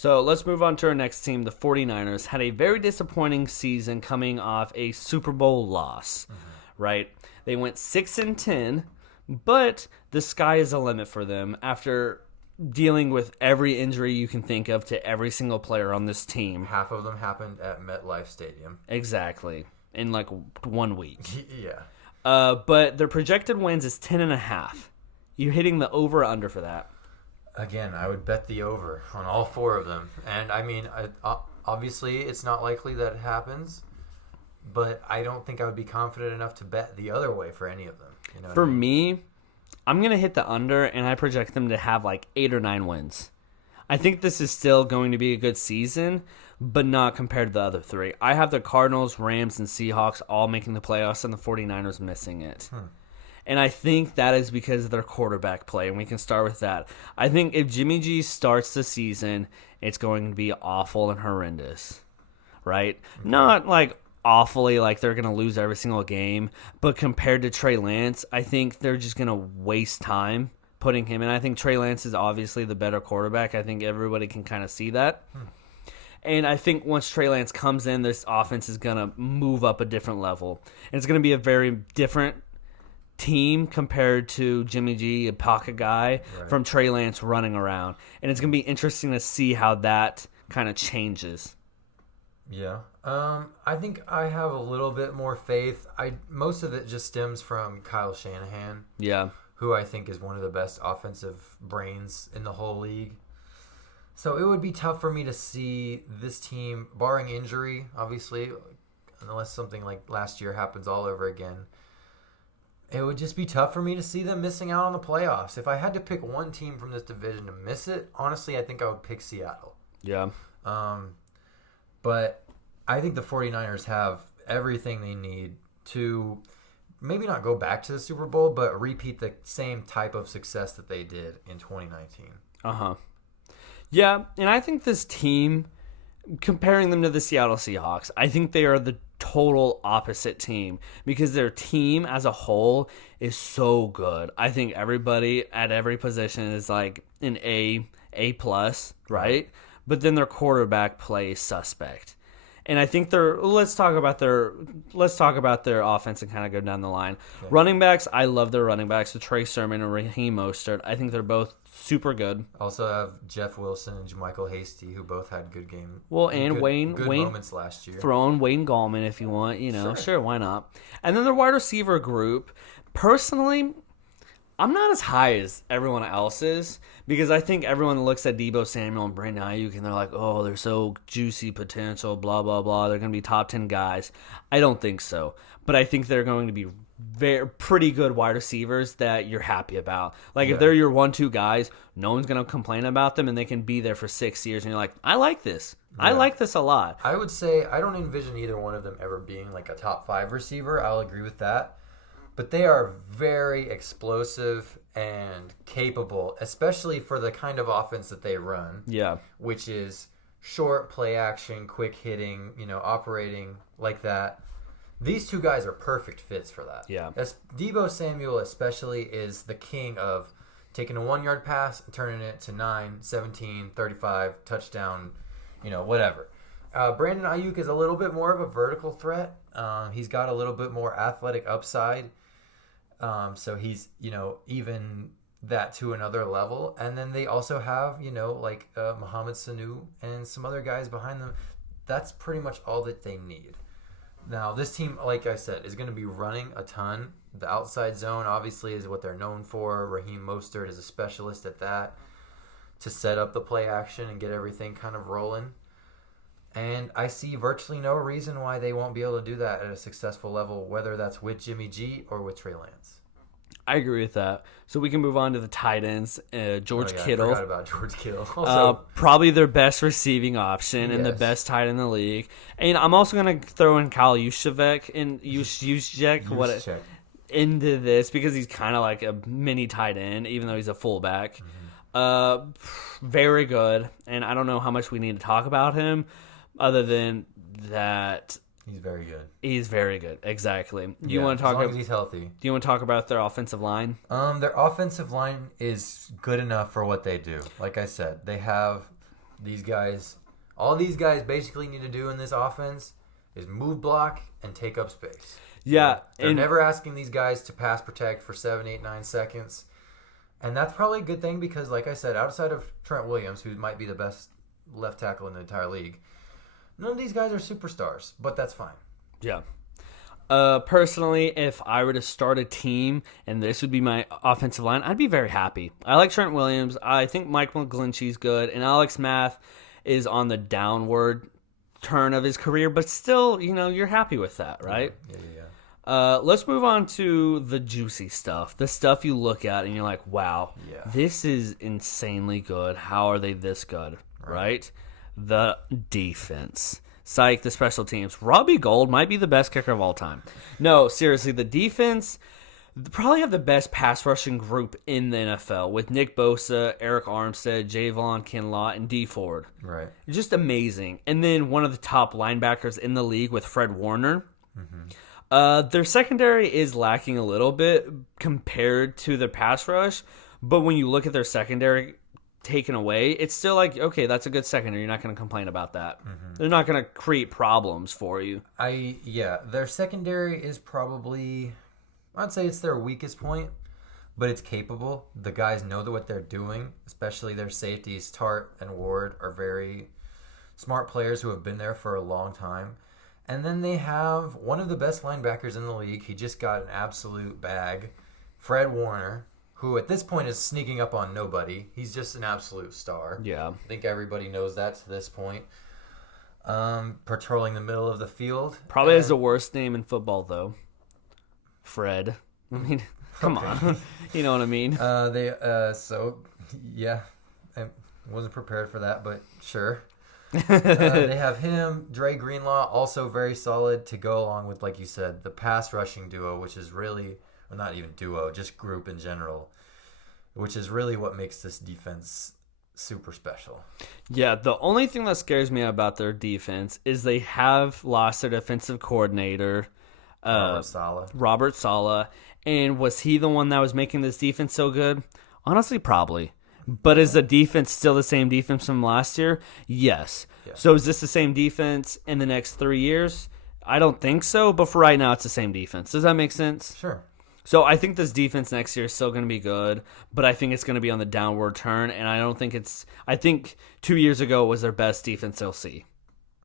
So let's move on to our next team. The 49ers had a very disappointing season coming off a Super Bowl loss, right? They went 6-10, but the sky is the limit for them after dealing with every injury you can think of to every single player on this team. Half of them happened at MetLife Stadium. Exactly. In like 1 week. Yeah. But their projected wins is 10.5. You're hitting the over or under for that. Again, I would bet the over on all four of them. And, I mean, obviously it's not likely that it happens, but I don't think I would be confident enough to bet the other way for any of them. You know For me, I'm going to hit the under, and I project them to have like 8 or 9 wins. I think this is still going to be a good season, but not compared to the other three. I have the Cardinals, Rams, and Seahawks all making the playoffs, and the 49ers missing it. And I think that is because of their quarterback play, and we can start with that. I think if Jimmy G starts the season, it's going to be awful and horrendous, right? Not like awfully like they're going to lose every single game, but compared to Trey Lance, I think they're just going to waste time putting him in. I think Trey Lance is obviously the better quarterback. I think everybody can kind of see that. And I think once Trey Lance comes in, this offense is going to move up a different level. And it's going to be a very different team compared to Jimmy G, a pocket guy, from Trey Lance running around. And it's going to be interesting to see how that kind of changes. Yeah. I think I have a little bit more faith. Most of it just stems from Kyle Shanahan. Yeah. Who I think is one of the best offensive brains in the whole league. So it would be tough for me to see this team, barring injury, obviously, unless something like last year happens all over again. It would just be tough for me to see them missing out on the playoffs. If I had to pick one team from this division to miss it, honestly, I think I would pick Seattle. Yeah. But I think the 49ers have everything they need to maybe not go back to the Super Bowl, but repeat the same type of success that they did in 2019. Uh-huh. Yeah, and I think this team, comparing them to the Seattle Seahawks, I think they are the total opposite team because their team as a whole is so good. I think everybody at every position is like an A+, right? But then their quarterback play is suspect. And I think let's talk about their offense and kind of go down the line. Okay. Running backs, I love their running backs, Trey Sermon and Raheem Mostert. I think they're both super good. Also have Jeff Wilson and Jermichael Hasty, who both had good games. Well, and good moments last year. Throw in Wayne Gallman if you want, sure, why not? And then the wide receiver group, personally, I'm not as high as everyone else is because I think everyone looks at Deebo Samuel and Brandon Ayuk and they're like, oh, they're so juicy potential, blah, blah, blah. They're going to be top 10 guys. I don't think so. But I think they're going to be pretty good wide receivers that you're happy about. Like, if they're your 1-2 guys, no one's going to complain about them and they can be there for 6 years. And you're like, I like this. Yeah. I like this a lot. I would say I don't envision either one of them ever being like a top 5 receiver. I'll agree with that. But they are very explosive and capable, especially for the kind of offense that they run. Yeah. Which is short play action, quick hitting, operating like that. These two guys are perfect fits for that. Yeah. Deebo Samuel especially is the king of taking a 1-yard pass and turning it to 9, 17, 35, touchdown, whatever. Brandon Ayuk is a little bit more of a vertical threat. He's got a little bit more athletic upside. So he's, even that to another level. And then they also have, like Mohamed Sanu and some other guys behind them. That's pretty much all that they need. Now, this team, like I said, is going to be running a ton. The outside zone, obviously, is what they're known for. Raheem Mostert is a specialist at that to set up the play action and get everything kind of rolling. And I see virtually no reason why they won't be able to do that at a successful level, whether that's with Jimmy G or with Trey Lance. I agree with that. So we can move on to the tight ends. George Kittle. I forgot about George Kittle. Also, probably their best receiving option and the best tight end in the league. And I'm also going to throw in Kyle Juszczyk into this because he's kind of like a mini tight end, even though he's a fullback. Very good. And I don't know how much we need to talk about him other than that. He's very good. He's very good. Exactly. As long as he's healthy. Do you want to talk about their offensive line? Their offensive line is good enough for what they do. Like I said, they have All these guys basically need to do in this offense is move, block, and take up space. Yeah. They're never asking these guys to pass protect for 7, 8, 9 seconds. And that's probably a good thing because, like I said, outside of Trent Williams, who might be the best left tackle in the entire league, none of these guys are superstars, but that's fine. Yeah. Personally, if I were to start a team and this would be my offensive line, I'd be very happy. I like Trent Williams. I think Mike McGlinchey's good, and Alex Math is on the downward turn of his career, but still, you're happy with that, right? Yeah. Let's move on to the juicy stuff, the stuff you look at and you're like, wow, this is insanely good. How are they this good, right? The defense. Psych, the special teams. Robbie Gould might be the best kicker of all time. No, seriously, the defense probably have the best pass rushing group in the NFL with Nick Bosa, Eric Armstead, Javon Kinlaw, and Dee Ford. Right. Just amazing. And then one of the top linebackers in the league with Fred Warner. Their secondary is lacking a little bit compared to their pass rush, but when you look at their secondary taken away, it's still like, okay, that's a good secondary. You're not going to complain about that. They're not going to create problems for you. Their secondary is probably, I'd say it's their weakest point, but it's capable. The guys know what they're doing, especially their safeties. Tart and Ward are very smart players who have been there for a long time. And then they have one of the best linebackers in the league. He just got an absolute bag. Fred Warner, who at this point is sneaking up on nobody. He's just an absolute star. Yeah. I think everybody knows that to this point. Patrolling the middle of the field. Probably has the worst name in football, though. Fred. I mean, come on. You know what I mean? I wasn't prepared for that, but sure. They have him, Dre Greenlaw, also very solid to go along with, like you said, the pass rushing duo, which is really, well, not even duo, just group in general, which is really what makes this defense super special. Yeah, the only thing that scares me about their defense is they have lost their defensive coordinator, Robert Saleh. And was he the one that was making this defense so good? Honestly, probably. But is the defense still the same defense from last year? Yes. Yeah. So is this the same defense in the next 3 years? I don't think so, but for right now, it's the same defense. Does that make sense? Sure. So I think this defense next year is still going to be good, but I think it's going to be on the downward turn, and I think 2 years ago was their best defense they'll see.